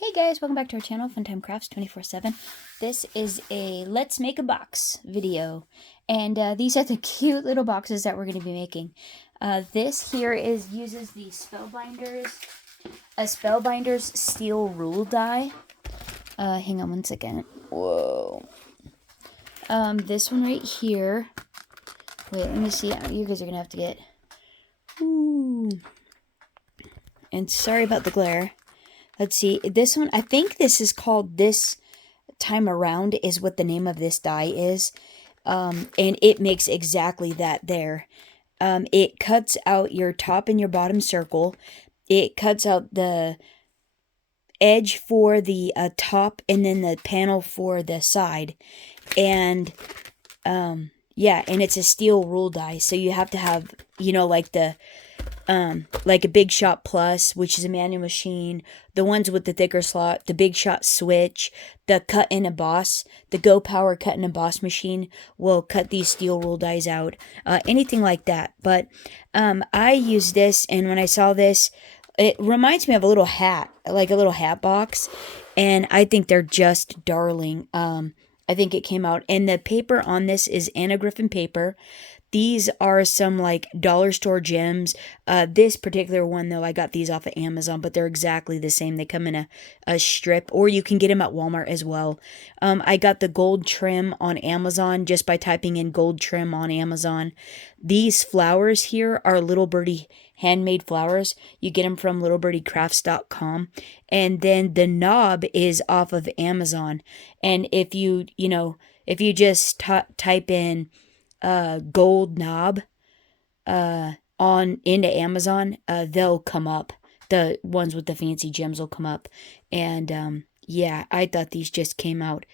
Hey guys, welcome back to our channel, Funtime Crafts 24/7. This is a Let's Make a Box video, and these are the cute little boxes that we're going to be making. This here uses the Spellbinders steel rule die. Hang on one second. Whoa. This one right here. Wait, let me see. You guys are going to have to get... Ooh. And sorry about the glare. Let's see, this one, I think this is called This Time Around is what the name of this die is. And it makes exactly that there. It cuts out your top and your bottom circle. It cuts out the edge for the top and then the panel for the side. And, yeah, and it's a steel rule die. So you have to have, you know, like a Big Shot Plus, which is a manual machine, the ones with the thicker slot, the Big Shot Switch, the cut and emboss, the Go Power cut and emboss machine will cut these steel rule dies out, anything like that. But I use this, and when I saw this, it reminds me of a little hat, like a little hat box, and I think they're just darling. I think it came out, and the paper on this is Anna Griffin paper. These are some like dollar store gems. This particular one, though, I got these off of Amazon, but they're exactly the same. They come in a strip, or you can get them at Walmart as well. I got the gold trim on Amazon just by typing in gold trim on Amazon. These flowers here are Little Birdie handmade flowers. You get them from littlebirdie.crafts.com. And then the knob is off of Amazon. And if you just type in gold knob on into Amazon, they'll come up. The ones with the fancy gems will come up. And yeah, I thought these just came out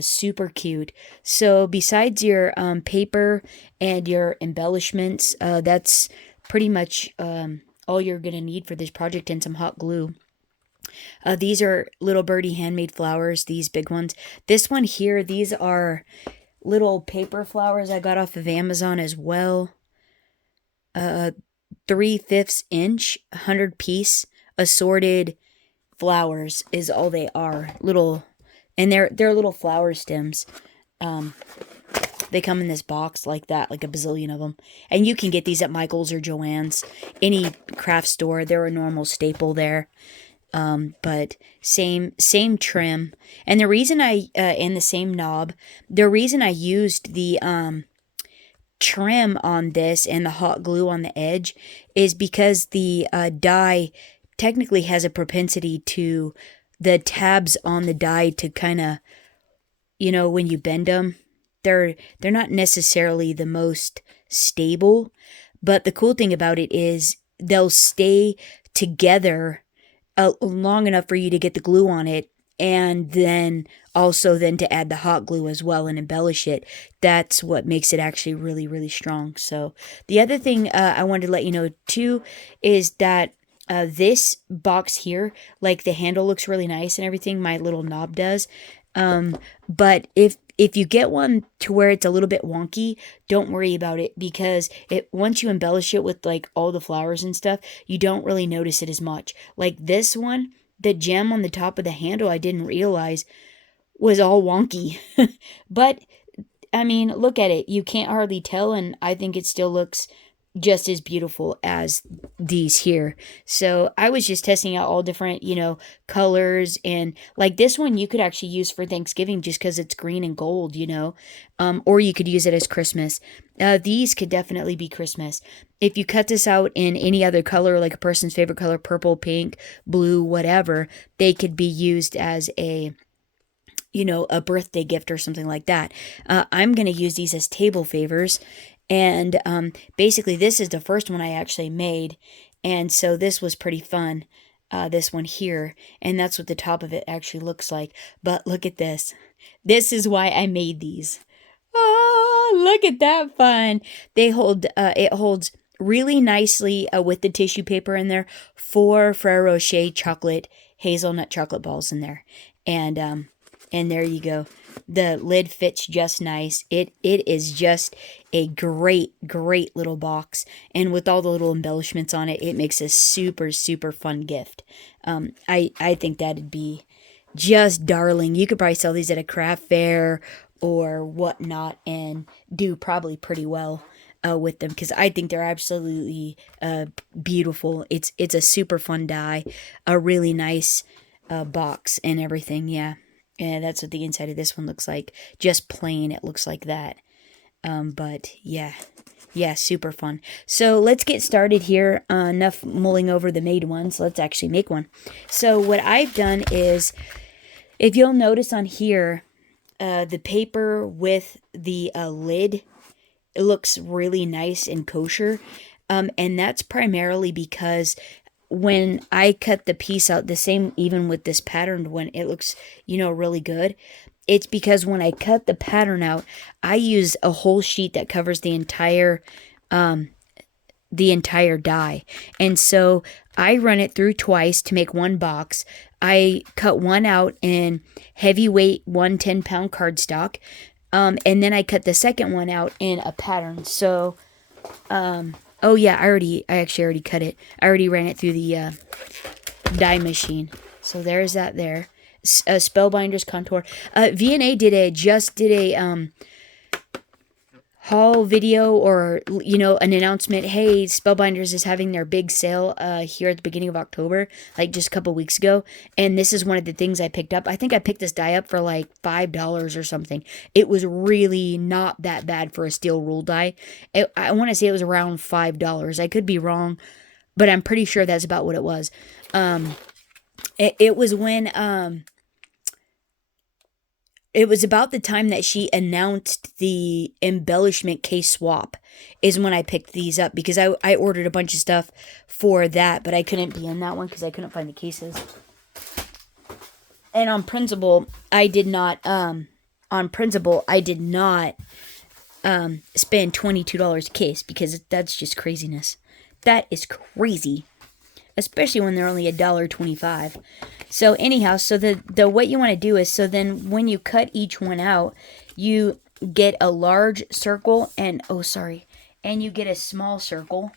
super cute. So besides your paper and your embellishments, that's pretty much all you're gonna need for this project, and some hot glue. These are Little Birdie handmade flowers, these big ones. This one here, these are little paper flowers I got off of Amazon as well. 3/5 inch, 100 piece assorted flowers is all they are. Little, and they're little flower stems. They come in this box like that, like a bazillion of them. And you can get these at Michael's or Joann's, any craft store. They're a normal staple there. But same trim. And the reason and the same knob, the reason I used the trim on this and the hot glue on the edge is because the die technically has a propensity to the tabs on the die to kind of, you know, when you bend them, they're not necessarily the most stable. But the cool thing about it is they'll stay together long enough for you to get the glue on it, and then to add the hot glue as well and embellish it. That's what makes it actually really, really strong. So the other thing I wanted to let you know too is that this box here, like the handle looks really nice and everything, my little knob does. But if you get one to where it's a little bit wonky, don't worry about it, because once you embellish it with like all the flowers and stuff, you don't really notice it as much. Like this one, the gem on the top of the handle, I didn't realize was all wonky. But I mean, look at it. You can't hardly tell, and I think it still looks just as beautiful as these here. So I was just testing out all different, colors, and like this one you could actually use for Thanksgiving just because it's green and gold, or you could use it as Christmas. These could definitely be Christmas. If you cut this out in any other color, like a person's favorite color, purple, pink, blue, whatever, they could be used as a birthday gift or something like that. I'm going to use these as table favors. And basically, this is the first one I actually made. And so this was pretty fun, this one here. And that's what the top of it actually looks like. But look at this. This is why I made these. Oh, look at that fun. It holds really nicely with the tissue paper in there. 4 Ferrero Rocher hazelnut chocolate balls in there. And there you go. The lid fits just nice. It is just a great little box, and with all the little embellishments on it, it makes a super fun gift. I think that'd be just darling. You could probably sell these at a craft fair or whatnot and do probably pretty well with them, because I think they're absolutely beautiful. It's a super fun die, a really nice box and everything. Yeah. And that's what the inside of this one looks like. Just plain, it looks like that. But yeah, super fun. So let's get started here. Enough mulling over the made ones. Let's actually make one. So what I've done is, if you'll notice on here, the paper with the lid, it looks really nice and kosher. And that's primarily because when I cut the piece out, the same even with this patterned one, it looks, really good. It's because when I cut the pattern out, I use a whole sheet that covers the entire die. And so I run it through twice to make one box. I cut one out in heavyweight 110-pound cardstock. And then I cut the second one out in a pattern. So, oh yeah, I actually already cut it. I already ran it through the die machine. So there's that there. Spellbinders contour. V&A just did a haul video, or an announcement. Hey, Spellbinders is having their big sale here at the beginning of October, like just a couple weeks ago, and this is one of the things I picked up. I think I picked this die up for like $5 or something. It was really not that bad for a steel rule die. I want to say it was around $5. I could be wrong, but I'm pretty sure that's about what it was. It was when it was about the time that she announced the embellishment case swap is when I picked these up, because I ordered a bunch of stuff for that, but I couldn't be in that one because I couldn't find the cases. And on principle, I did not spend $22 a case, because that's just craziness. That is crazy. Especially when they're only $1.25. So anyhow, so the what you want to do is, so then when you cut each one out, you get a large circle and you get a small circle.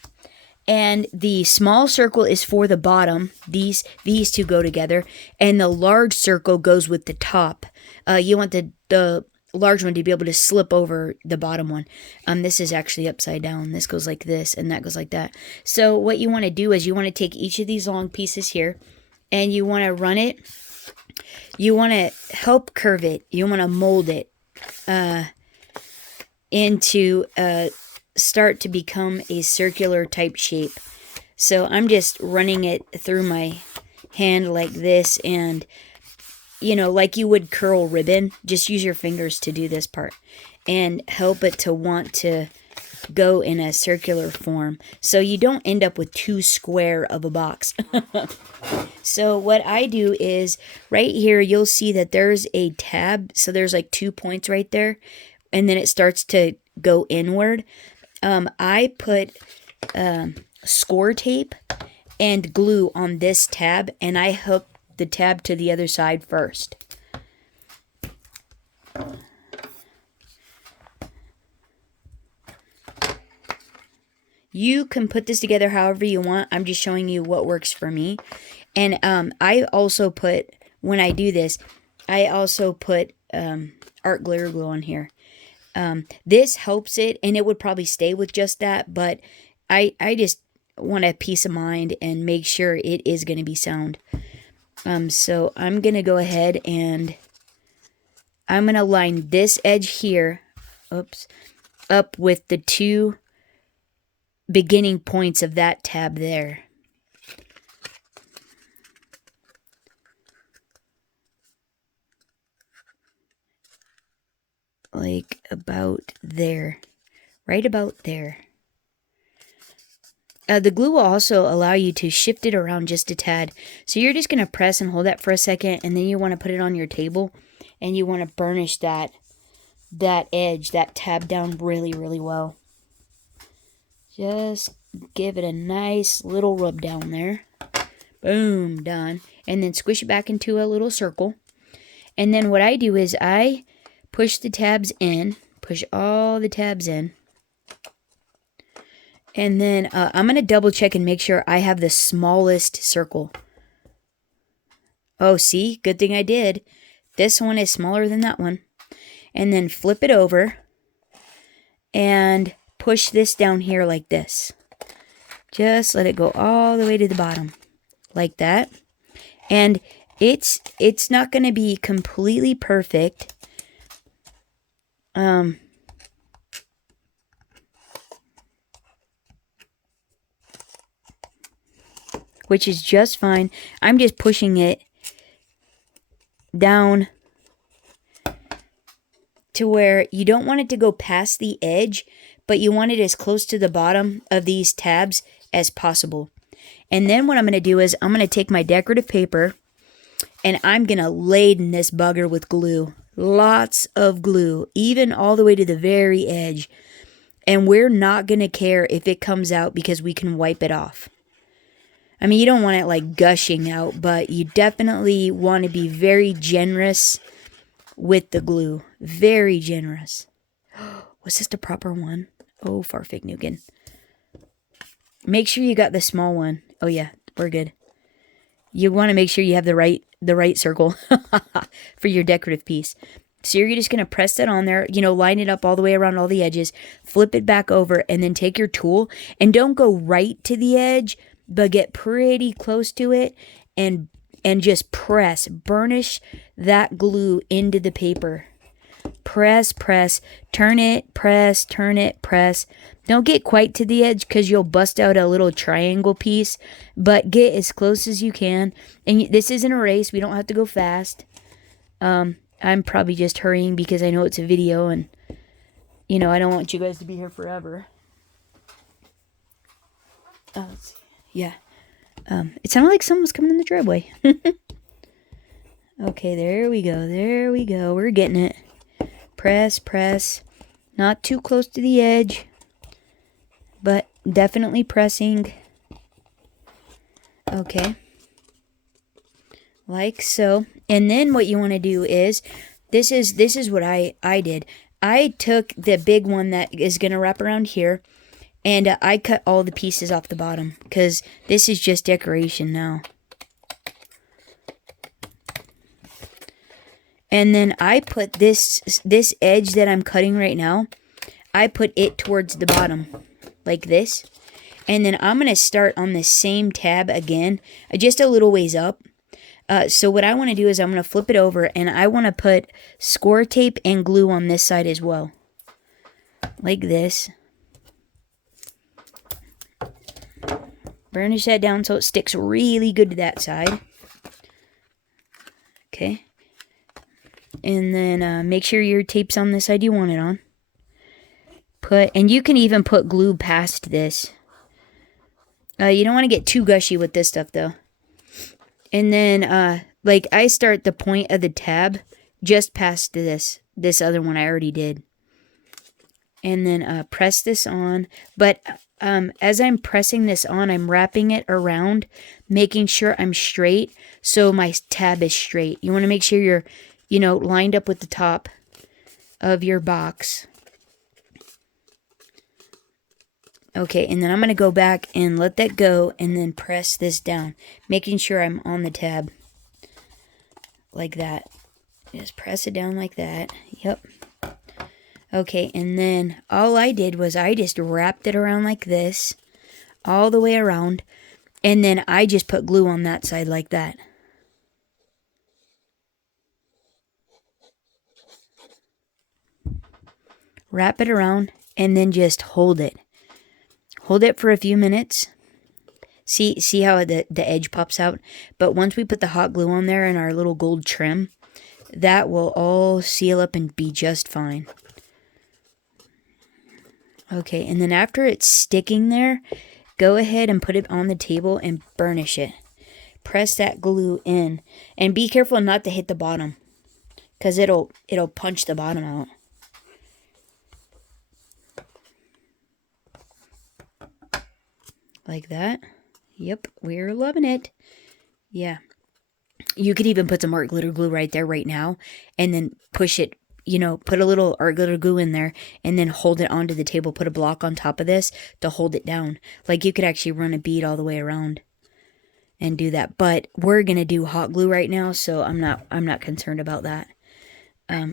And the small circle is for the bottom. These two go together, and the large circle goes with the top. You want the large one to be able to slip over the bottom one. This is actually upside down. This goes like this, and that goes like that. So what you want to do is you want to take each of these long pieces here, and you want to run it. You want to help curve it. You want to mold it into start to become a circular type shape. So I'm just running it through my hand like this, and like you would curl ribbon, just use your fingers to do this part and help it to want to go in a circular form, so you don't end up with too square of a box. So what I do is, right here, you'll see that there's a tab. So there's like 2 points right there, and then it starts to go inward. I put score tape and glue on this tab, and I hook the tab to the other side first. You can put this together however you want. I'm just showing you what works for me. And I also put, when I do this, I also put art glitter glue on here. This helps it, and it would probably stay with just that, but I just want a peace of mind and make sure it is going to be sound. So I'm going to go ahead and I'm going to line this edge here, up with the 2 beginning points of that tab there. Like about there, right about there. The glue will also allow you to shift it around just a tad. So you're just going to press and hold that for a second, and then you want to put it on your table, and you want to burnish that edge, that tab down really, really well. Just give it a nice little rub down there. Boom, done. And then squish it back into a little circle. And then what I do is I push the tabs in. Push all the tabs in. And then I'm going to double check and make sure I have the smallest circle. Oh, see? Good thing I did. This one is smaller than that one. And then flip it over. And push this down here like this. Just let it go all the way to the bottom. Like that. And it's not going to be completely perfect. Which is just fine. I'm just pushing it down to where you don't want it to go past the edge, but you want it as close to the bottom of these tabs as possible. And then what I'm going to do is I'm going to take my decorative paper and I'm going to laden this bugger with glue. Lots of glue, even all the way to the very edge. And we're not going to care if it comes out because we can wipe it off. I mean, you don't want it like gushing out, but you definitely want to be very generous with the glue. Very generous. Was this the proper one? Oh, Farfig Nukin. Make sure you got the small one. Oh yeah, we're good. You want to make sure you have the right circle for your decorative piece. So you're just going to press that on there, line it up all the way around all the edges, flip it back over, and then take your tool, and don't go right to the edge, but get pretty close to it, and just press, burnish that glue into the paper. Press, turn it, press, turn it, press. Don't get quite to the edge because you'll bust out a little triangle piece, but get as close as you can. And this isn't a race. We don't have to go fast. I'm probably just hurrying because I know it's a video and, I don't want you guys to be here forever. Let's see. Yeah. It sounded like someone was coming in the driveway. Okay, there we go. There we go. We're getting it. Press. Not too close to the edge, but definitely pressing. Okay. Like so. And then what you want to do is, this is what I did. I took the big one that is going to wrap around here, and I cut all the pieces off the bottom, because this is just decoration now. And then I put this edge that I'm cutting right now, I put it towards the bottom, like this. And then I'm going to start on the same tab again, just a little ways up. So what I want to do is I'm going to flip it over, and I want to put score tape and glue on this side as well. Like this. Burnish that down so it sticks really good to that side. Okay. And then make sure your tape's on the side you want it on. And you can even put glue past this. You don't want to get too gushy with this stuff though. And then, like I start the point of the tab just past this other one I already did. And then press this on. But as I'm pressing this on, I'm wrapping it around, making sure I'm straight so my tab is straight. You want to make sure you're, lined up with the top of your box. Okay, and then I'm going to go back and let that go and then press this down, making sure I'm on the tab. Like that. Just press it down like that. Yep. Okay, and then all I did was I just wrapped it around like this, all the way around, and then I just put glue on that side like that. Wrap it around, and then just hold it. Hold it for a few minutes. See how the edge pops out? But once we put the hot glue on there and our little gold trim, that will all seal up and be just fine. Okay, and then after it's sticking there, go ahead and put it on the table and burnish it. Press that glue in. And be careful not to hit the bottom, because it'll punch the bottom out. Like that. Yep, we're loving it. Yeah. You could even put some art glitter glue right there right now, and then push it, you know, put a little art glitter glue in there and then hold it onto the table. Put a block on top of this to hold it down. Like you could actually run a bead all the way around and do that. But we're going to do hot glue right now, so I'm not concerned about that.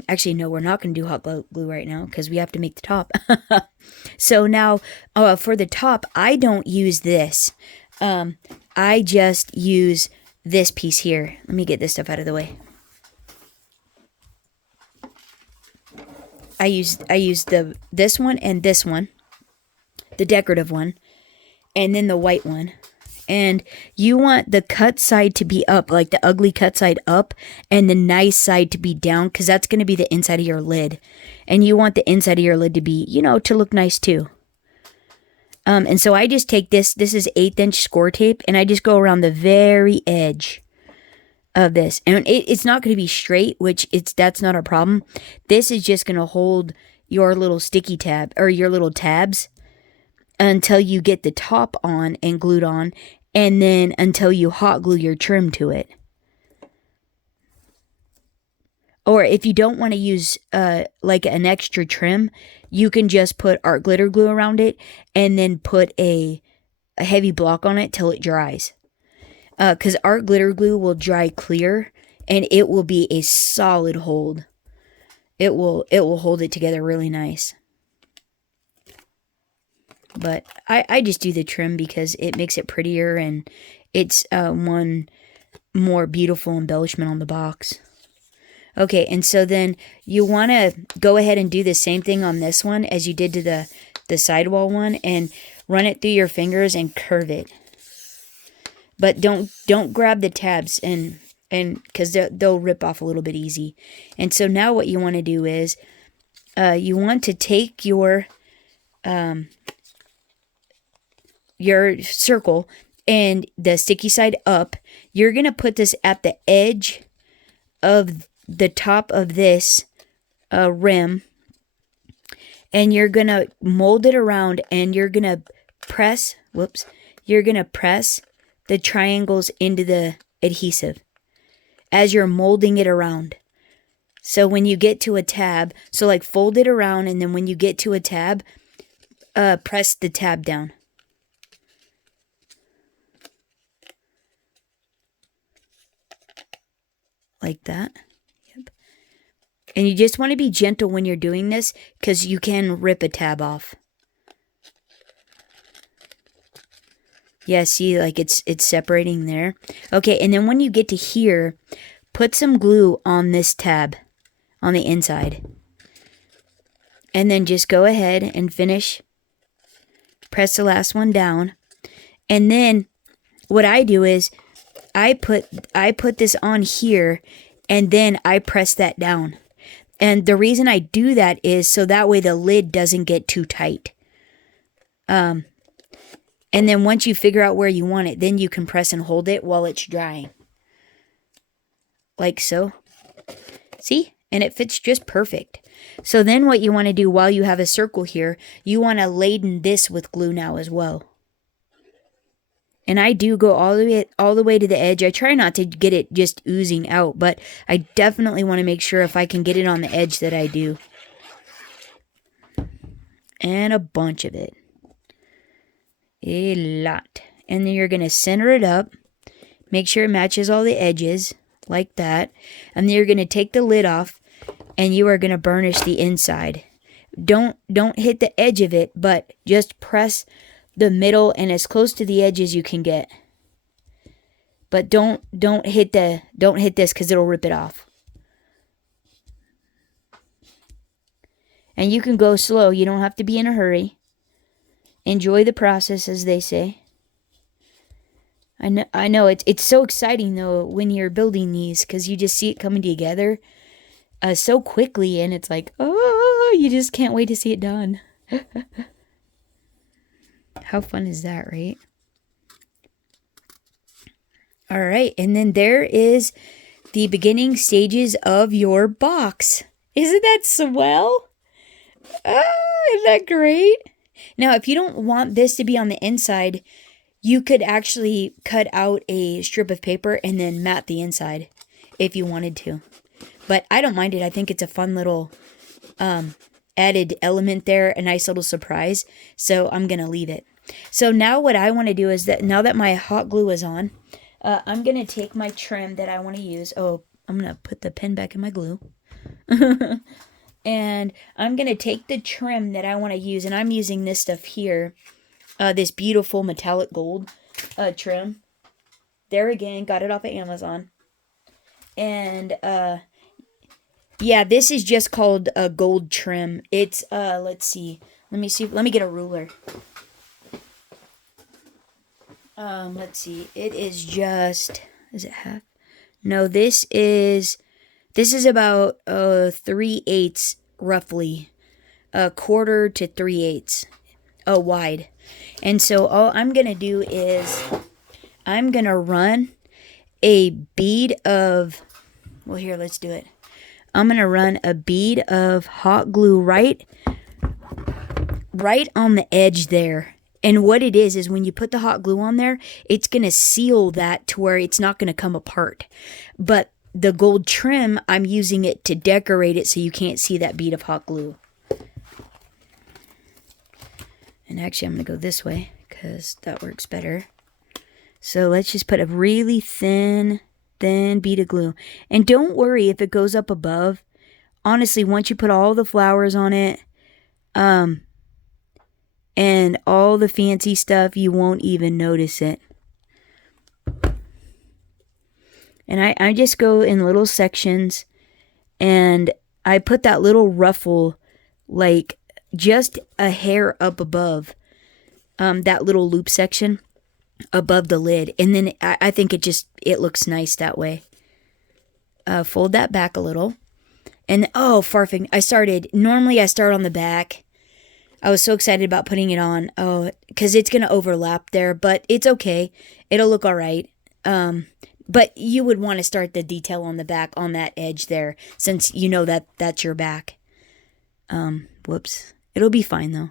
Actually, no, we're not going to do hot glue right now because we have to make the top. So now, for the top, I don't use this. I just use this piece here. Let me get this stuff out of the way. I use this one and this one, the decorative one, and then the white one. And you want the cut side to be up, like the ugly cut side up, and the nice side to be down, because that's going to be the inside of your lid. And you want the inside of your lid to be, you know, to look nice too. And so I just take this is 1/8" score tape, and I just go around the very edge of this. And it's not going to be straight, that's not a problem. This is just going to hold your little sticky tab, or your little tabs, until you get the top on and glued on, and then until you hot glue your trim to it. Or if you don't want to use like an extra trim, you can just put art glitter glue around it and then put a heavy block on it till it dries. Because art glitter glue will dry clear and it will be a solid hold. It will hold it together really nice. But I just do the trim because it makes it prettier, and it's one more beautiful embellishment on the box. Okay, and so then you want to go ahead and do the same thing on this one as you did to the sidewall one, and run it through your fingers and curve it. But don't grab the tabs, and because they'll rip off a little bit easy. And so now what you want to do is you want to take your circle and the sticky side up. You're going to put this at the edge of the top of this rim, and you're going to mold it around, and you're going to press the triangles into the adhesive as you're molding it around. So when you get to a tab, so like fold it around, and then when you get to a tab, press the tab down. Like that. Yep. And you just want to be gentle when you're doing this, because you can rip a tab off. Yeah, see, like it's separating there. Okay, and then when you get to here, put some glue on this tab on the inside. And then just go ahead and finish. Press the last one down. And then what I do is I put this on here, and then I press that down. And the reason I do that is so that way the lid doesn't get too tight. And then once you figure out where you want it, then you can press and hold it while it's drying. Like so. See? And it fits just perfect. So then what you want to do while you have a circle here, you want to laden this with glue now as well. And I do go all the way to the edge. I try not to get it just oozing out, but I definitely want to make sure if I can get it on the edge that I do. And a bunch of it. A lot. And then you're going to center it up. Make sure it matches all the edges, like that. And then you're going to take the lid off, and you are going to burnish the inside. Don't hit the edge of it, but just press the middle and as close to the edge as you can get. But don't hit this, because it'll rip it off. And you can go slow. You don't have to be in a hurry. Enjoy the process, as they say. I know it's so exciting though when you're building these, because you just see it coming together so quickly, and it's like, oh, you just can't wait to see it done. How fun is that, right? All right, and then there is the beginning stages of your box. Isn't that swell? Oh, isn't that great? Now, if you don't want this to be on the inside, you could actually cut out a strip of paper and then mat the inside if you wanted to. But I don't mind it. I think it's a fun little added element there, a nice little surprise. So I'm going to leave it. So now what I want to do is that now that my hot glue is on, I'm going to take my trim that I want to use. Oh, I'm going to put the pen back in my glue. And I'm going to take the trim that I want to use, and I'm using this stuff here, this beautiful metallic gold trim. There again, got it off of Amazon. And yeah, this is just called a gold trim. It's let's see. Let me get a ruler. Let's see. It is just, is it half? No, this is about 3/8 roughly. A quarter to 3/8 wide. And so all I'm going to do is I'm going to run a bead of, well, here, let's do it. I'm going to run a bead of hot glue right on the edge there. And what it is when you put the hot glue on there, it's going to seal that to where it's not going to come apart. But the gold trim, I'm using it to decorate it so you can't see that bead of hot glue. And actually, I'm going to go this way because that works better. So let's just put a really thin bead of glue. And don't worry if it goes up above. Honestly, once you put all the flowers on it, and all the fancy stuff, you won't even notice it. And I just go in little sections, and I put that little ruffle like just a hair up above that little loop section above the lid. And then I think it looks nice that way. Fold that back a little. And oh, farfing, normally I start on the back. I was so excited about putting it on. Oh, because it's going to overlap there, but it's okay. It'll look all right. But you would want to start the detail on the back on that edge there, since you know that that's your back. Whoops. It'll be fine though.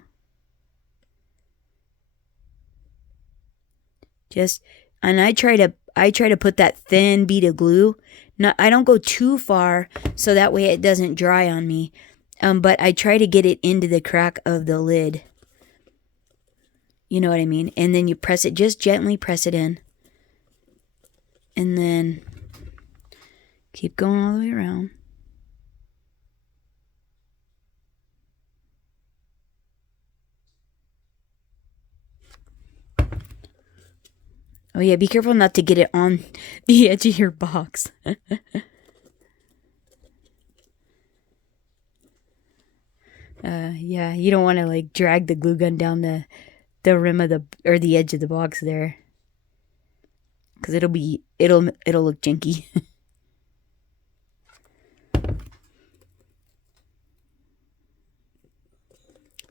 And I try to put that thin bead of glue. I don't go too far so that way it doesn't dry on me. But I try to get it into the crack of the lid. You know what I mean? And then you press it, just gently press it in. And then keep going all the way around. Oh yeah, be careful not to get it on the edge of your box. Yeah, you don't want to like drag the glue gun down the rim of the edge of the box there, because it'll look janky.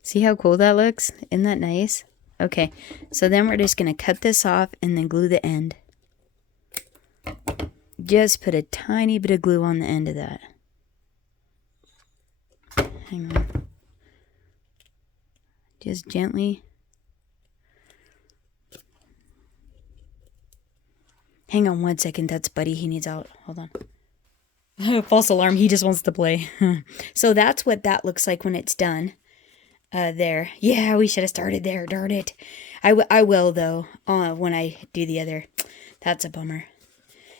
See how cool that looks? Isn't that nice? Okay, so then we're just gonna cut this off and then glue the end. Just put a tiny bit of glue on the end of that. Hang on. Just gently. Hang on 1 second. That's Buddy. He needs out. Hold on. False alarm. He just wants to play. So that's what that looks like when it's done. There. Yeah, we should have started there. Darn it. I will, though, when I do the other. That's a bummer.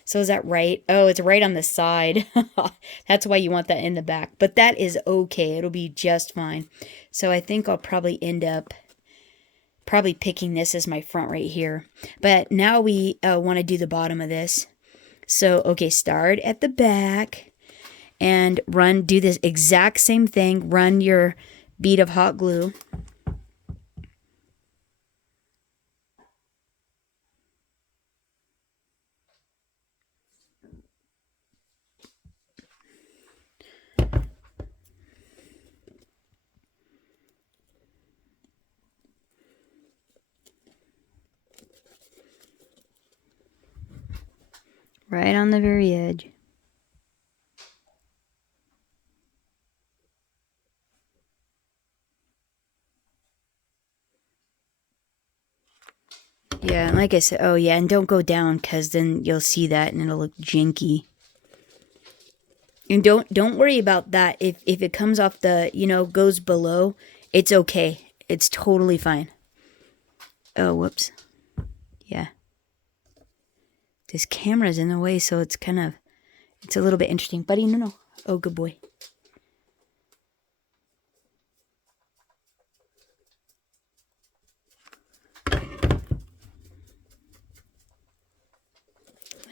So is that right? Oh, it's right on the side. That's why you want that in the back. But that is okay. It'll be just fine. So I think I'll probably end up picking this as my front right here. But now we want to do the bottom of this. So, okay, start at the back and do this exact same thing. Run your bead of hot glue. Right on the very edge. Yeah, like I said, oh yeah, and don't go down because then you'll see that and it'll look janky. And don't worry about that. If it comes off the, goes below, it's okay. It's totally fine. Oh, whoops. Yeah. This camera's in the way, so it's a little bit interesting. Buddy, no. Oh, good boy.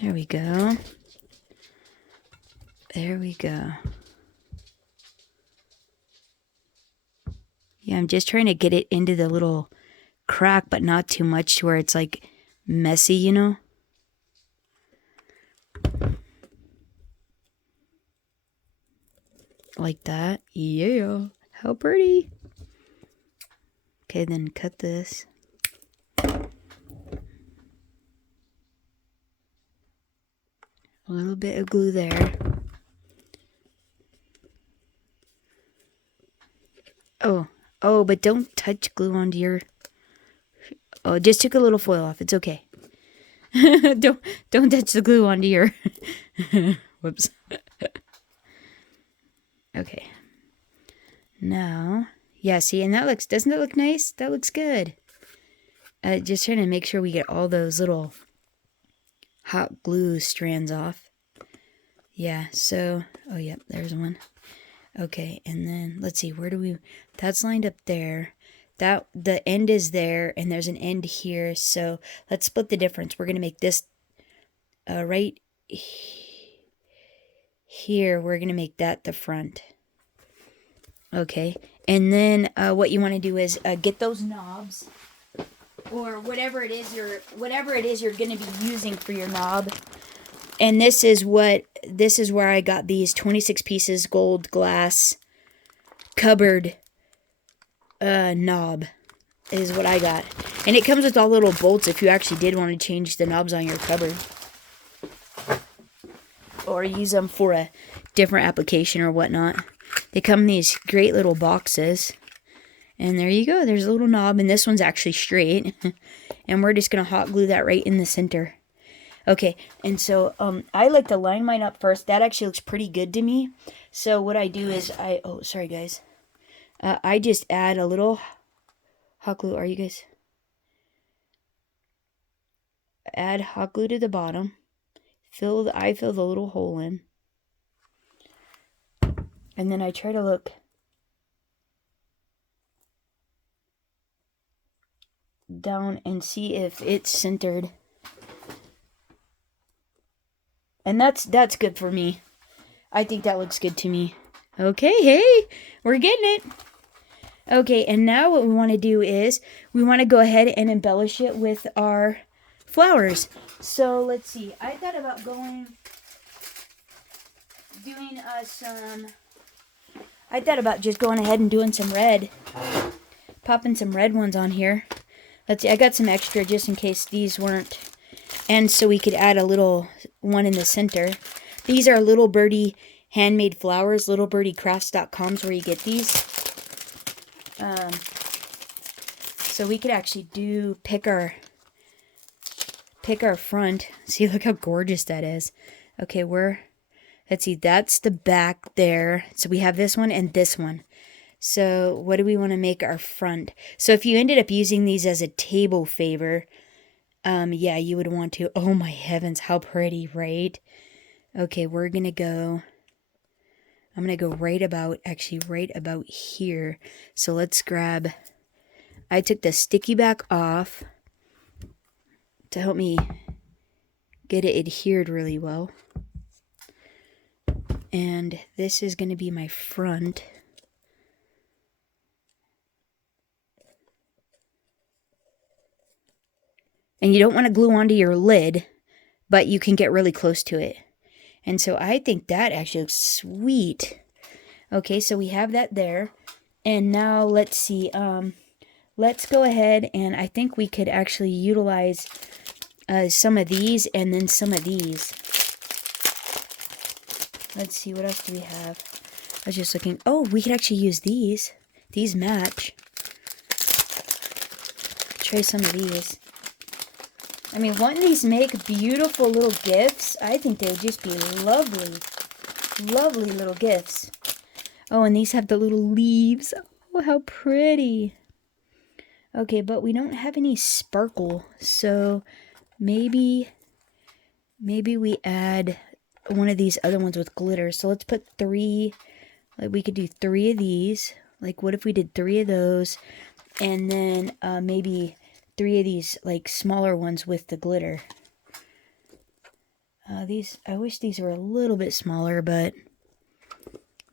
There we go. There we go. Yeah, I'm just trying to get it into the little crack, but not too much to where it's like messy, Like that. Yeah. How pretty. Okay, then cut this. A little bit of glue there. Oh, but don't touch glue onto your... Oh, just took a little foil off. It's okay. don't touch the glue onto your... Whoops. Okay. Now, yeah, see, and doesn't that look nice? That looks good. Just trying to make sure we get all those little hot glue strands off. Yeah, so, oh, yep, there's one. Okay, and then, let's see, that's lined up there. The end is there, and there's an end here, so let's split the difference. We're going to make this right here, we're going to make that the front. Okay, and then what you want to do is get those knobs, or whatever it is you're going to be using for your knob. And this is where I got these 26 pieces gold glass cupboard knob is what I got. And it comes with all little bolts if you actually did want to change the knobs on your cupboard. Or use them for a different application or whatnot. They come in these great little boxes. And there you go. There's a little knob. And this one's actually straight. And we're just going to hot glue that right in the center. Okay, and so I like to line mine up first. That actually looks pretty good to me. So what I do is oh, sorry guys. I just add a little hot glue. Are you guys? Add hot glue to the bottom. I fill the little hole in. And then I try to look down and see if it's centered. And that's good for me. I think that looks good to me. Okay, hey, we're getting it. Okay, and now what we want to do is we want to go ahead and embellish it with our flowers. So let's see. I thought about just going ahead and doing some red. Popping some red ones on here. Let's see. I got some extra just in case these weren't. And so we could add a little one in the center. These are Little Birdie handmade flowers. LittleBirdieCrafts.com is where you get these. So we could actually pick our front. See, look how gorgeous that is. Okay, let's see, that's the back there. So we have this one and this one. So what do we want to make our front? So if you ended up using these as a table favor, yeah, you would want to. Oh my heavens, how pretty, right? Okay, I'm going to go right about here. So let's grab, I took the sticky back off to help me get it adhered really well. And this is going to be my front. And you don't want to glue onto your lid, but you can get really close to it. And so I think that actually looks sweet. Okay, so we have that there. And now let's see. Let's go ahead and I think we could actually utilize some of these and then some of these. Let's see, what else do we have? I was just looking. Oh, we could actually use these. These match. Try some of these. I mean, wouldn't these make beautiful little gifts? I think they would just be lovely. Lovely little gifts. Oh, and these have the little leaves. Oh, how pretty. Okay, but we don't have any sparkle, so maybe we add one of these other ones with glitter. So let's put 3, like we could do 3 of these. Like what if we did 3 of those, and then maybe 3 of these like smaller ones with the glitter. These, I wish these were a little bit smaller, but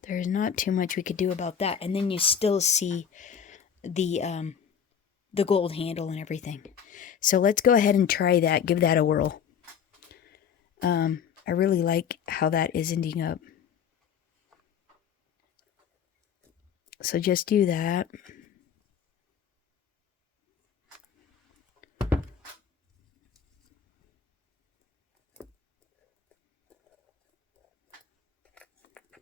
there's not too much we could do about that. And then you still see the gold handle and everything. So let's go ahead and try that. Give that a whirl. I really like how that is ending up. So just do that.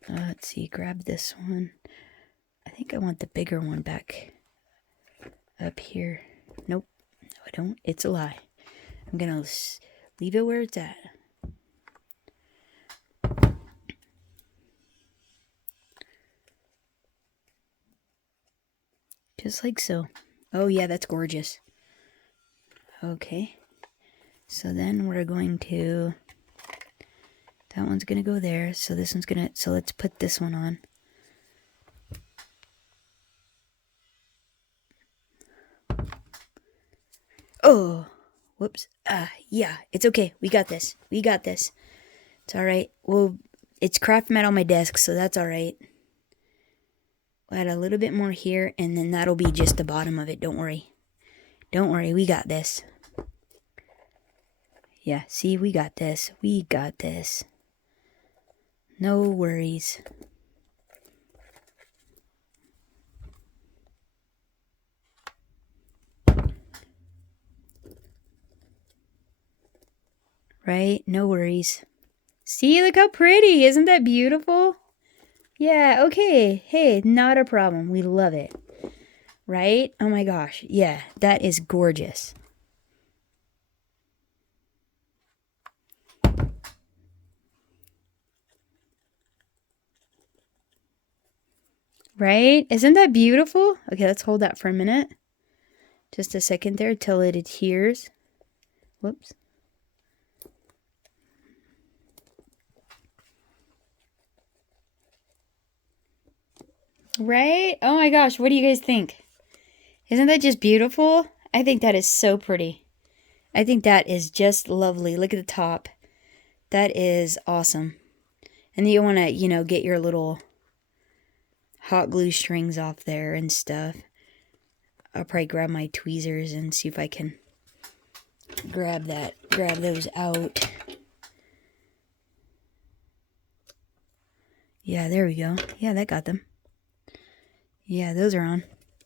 Let's see, grab this one. I think I want the bigger one back up here. Nope, no I don't. It's a lie. I'm gonna leave it where it's at. Just like so. Oh yeah, that's gorgeous. Okay. So then we're going to... That one's going to go there. So this one's going to... So let's put this one on. Oh! Whoops. Yeah. It's okay. We got this. We got this. It's alright. Well, it's craft mat on my desk, so that's alright. We'll add a little bit more here, and then that'll be just the bottom of it. Don't worry. Don't worry. We got this. Yeah, see, we got this. We got this. No worries. Right? No worries. See, look how pretty. Isn't that beautiful? Yeah, okay. Hey, not a problem. We love it. Right? Oh my gosh. Yeah, that is gorgeous. Right? Isn't that beautiful? Okay, let's hold that for a minute. Just a second there till it adheres. Whoops. Right? Oh my gosh, what do you guys think? Isn't that just beautiful? I think that is so pretty. I think that is just lovely. Look at the top. That is awesome. And you want to, you know, get your little hot glue strings off there and stuff. I'll probably grab my tweezers and see if I can grab those out. Yeah, there we go. Yeah, that got them. Yeah, those are on.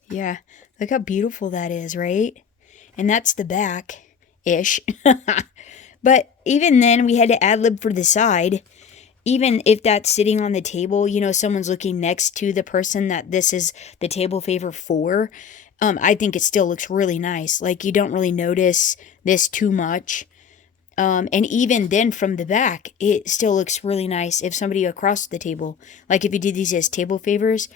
Yeah, look how beautiful that is, right? And that's the back-ish. But even then, we had to ad-lib for the side. Even if that's sitting on the table, you know, someone's looking next to the person that this is the table favor for. I think it still looks really nice. Like, you don't really notice this too much. And even then from the back, it still looks really nice if somebody across the table, like if you did these as table favors,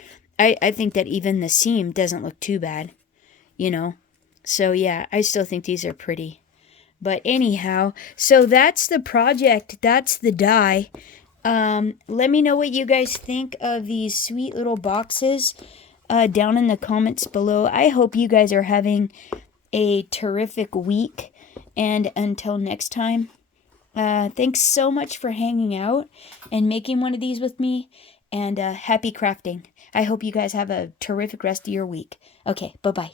I think that even the seam doesn't look too bad, you know? So yeah, I still think these are pretty. But anyhow, so that's the project. That's the die. Let me know what you guys think of these sweet little boxes down in the comments below. I hope you guys are having a terrific week. And until next time, thanks so much for hanging out and making one of these with me. And happy crafting. I hope you guys have a terrific rest of your week. Okay, bye-bye.